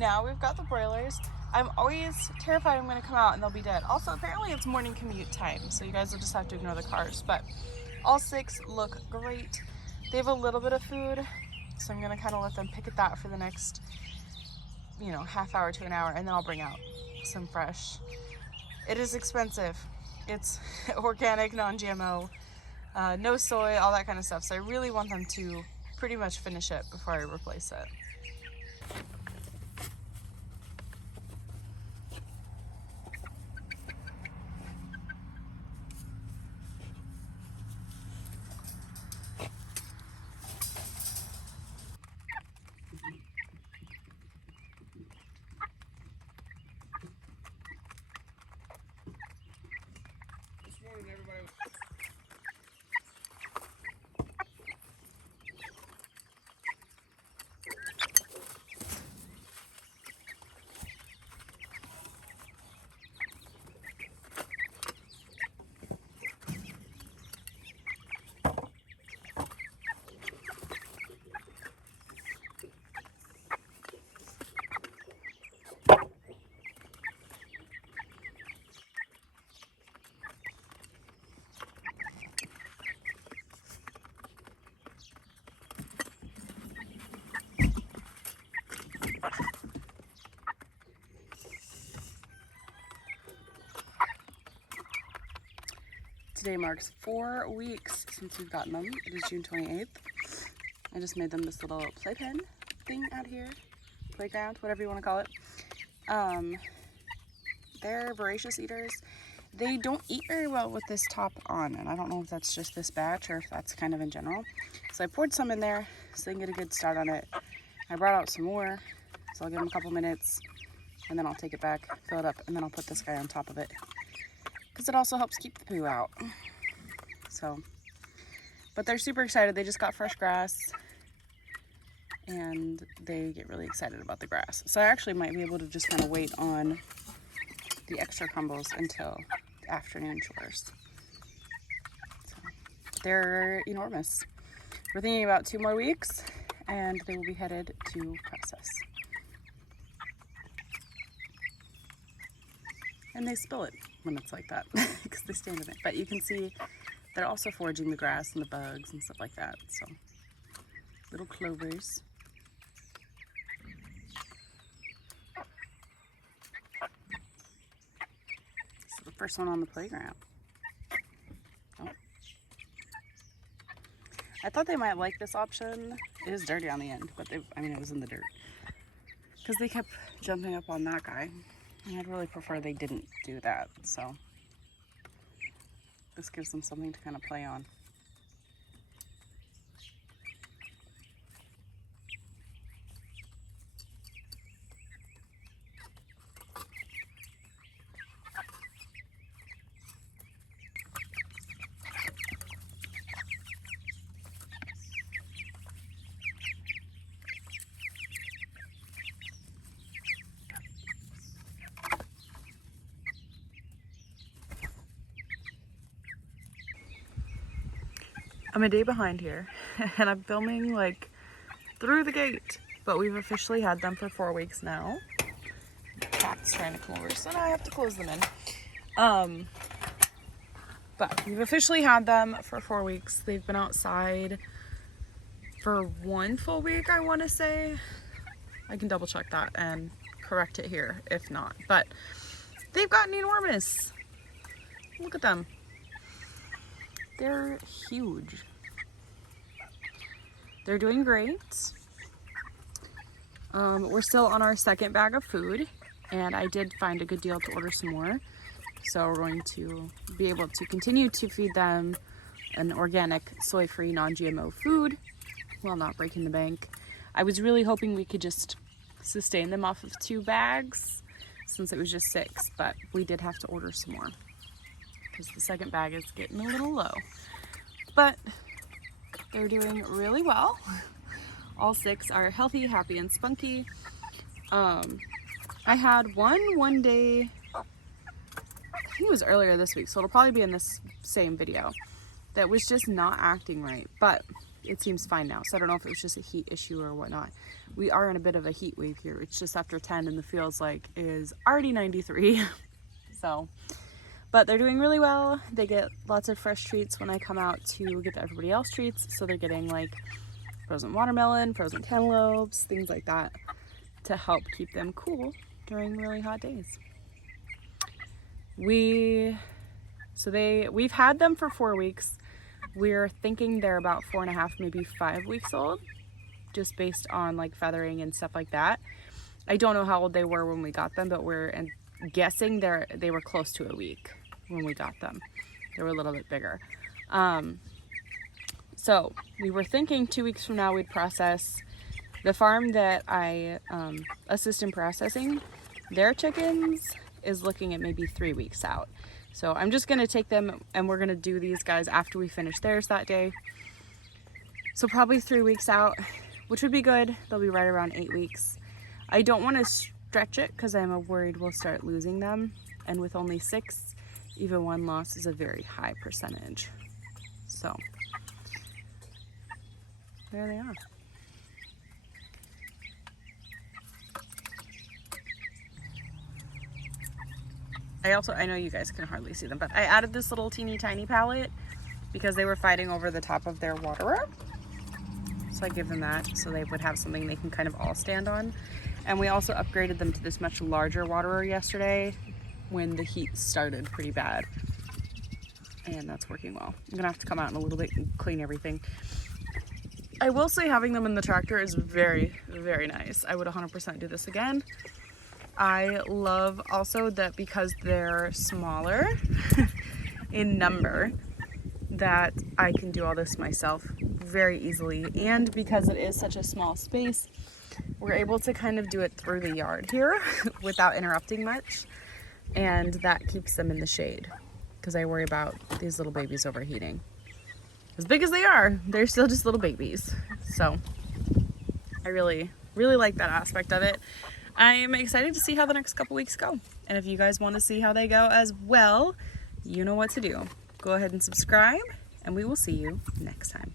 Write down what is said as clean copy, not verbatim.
now we've got the broilers. I'm always terrified I'm going to come out and they'll be dead. Also, apparently it's morning commute time, so you guys will just have to ignore the cars. But all 6 look great. They have a little bit of food, so I'm going to kind of let them pick at that for the next, you know, half hour to an hour, and then I'll bring out some fresh. It is expensive. It's organic, non-GMO, no soy, all that kind of stuff. So I really want them to pretty much finish it before I replace it. Today marks 4 weeks since we've gotten them. It is June 28th. I just made them this little playpen thing out here. Playground, whatever you want to call it. They're voracious eaters. They don't eat very well with this top on, and I don't know if that's just this batch or if that's kind of in general. So I poured some in there so they can get a good start on it. I brought out some more, so I'll give them a couple minutes, and then I'll take it back, fill it up, and then I'll put this guy on top of it, because it also helps keep the poo out. So, but they're super excited. They just got fresh grass and they get really excited about the grass. So I actually might be able to just kind of wait on the extra crumbles until afternoon chores. So, they're enormous. We're thinking about 2 more weeks and they will be headed to process. And they spill it when it's like that because they stand in it. But you can see they're also foraging the grass and the bugs and stuff like that. So, little clovers. So the first one on the playground. Oh. I thought they might like this option. It is dirty on the end, but I mean, it was in the dirt. Because they kept jumping up on that guy. And I'd really prefer they didn't do that, so this gives them something to kind of play on. I'm a day behind here and I'm filming like through the gate, but we've officially had them for 4 weeks now. The cat's trying to come over, so now I have to close them in. But we've officially had them for 4 weeks. They've been outside for 1 full week, I want to say. I can double check that and correct it here if not, but they've gotten enormous. Look at them. They're huge. They're doing great. We're still on our 2nd bag of food, and I did find a good deal to order some more. So we're going to be able to continue to feed them an organic, soy-free, non-GMO food while not breaking the bank. I was really hoping we could just sustain them off of 2 bags since it was just 6, but we did have to order some more, because the 2nd bag is getting a little low. But they're doing really well. All 6 are healthy, happy, and spunky. I had one day, I think it was earlier this week, so it'll probably be in this same video, that was just not acting right. But it seems fine now. So I don't know if it was just a heat issue or whatnot. We are in a bit of a heat wave here. It's just after 10 and the feels like is already 93. So, but they're doing really well. They get lots of fresh treats when I come out to give everybody else treats. So they're getting like frozen watermelon, frozen cantaloupes, things like that to help keep them cool during really hot days. We've had them for 4 weeks. We're thinking they're about 4.5, maybe 5 weeks old, just based on like feathering and stuff like that. I don't know how old they were when we got them, but we're guessing they were close to a week when we got them. They were a little bit bigger. So we were thinking 2 weeks from now we'd process. The farm that I assist in processing their chickens is looking at maybe 3 weeks out. So I'm just gonna take them and we're gonna do these guys after we finish theirs that day. So probably 3 weeks out, which would be good. They'll be right around 8 weeks. I don't wanna stretch it because I'm worried we'll start losing them. And with only 6, even one loss is a very high percentage. So there they are. I know you guys can hardly see them, but I added this little teeny tiny pallet because they were fighting over the top of their waterer. So I give them that so they would have something they can kind of all stand on. And we also upgraded them to this much larger waterer yesterday when the heat started pretty bad. And that's working well. I'm gonna have to come out in a little bit and clean everything. I will say having them in the tractor is very, very nice. I would 100% do this again. I love also that because they're smaller in number, that I can do all this myself very easily. And because it is such a small space, we're able to kind of do it through the yard here without interrupting much. And that keeps them in the shade because I worry about these little babies overheating. As big as they are, they're still just little babies. So I really, really like that aspect of it. I'm excited to see how the next couple weeks go. And if you guys want to see how they go as well, you know what to do. Go ahead and subscribe, and we will see you next time.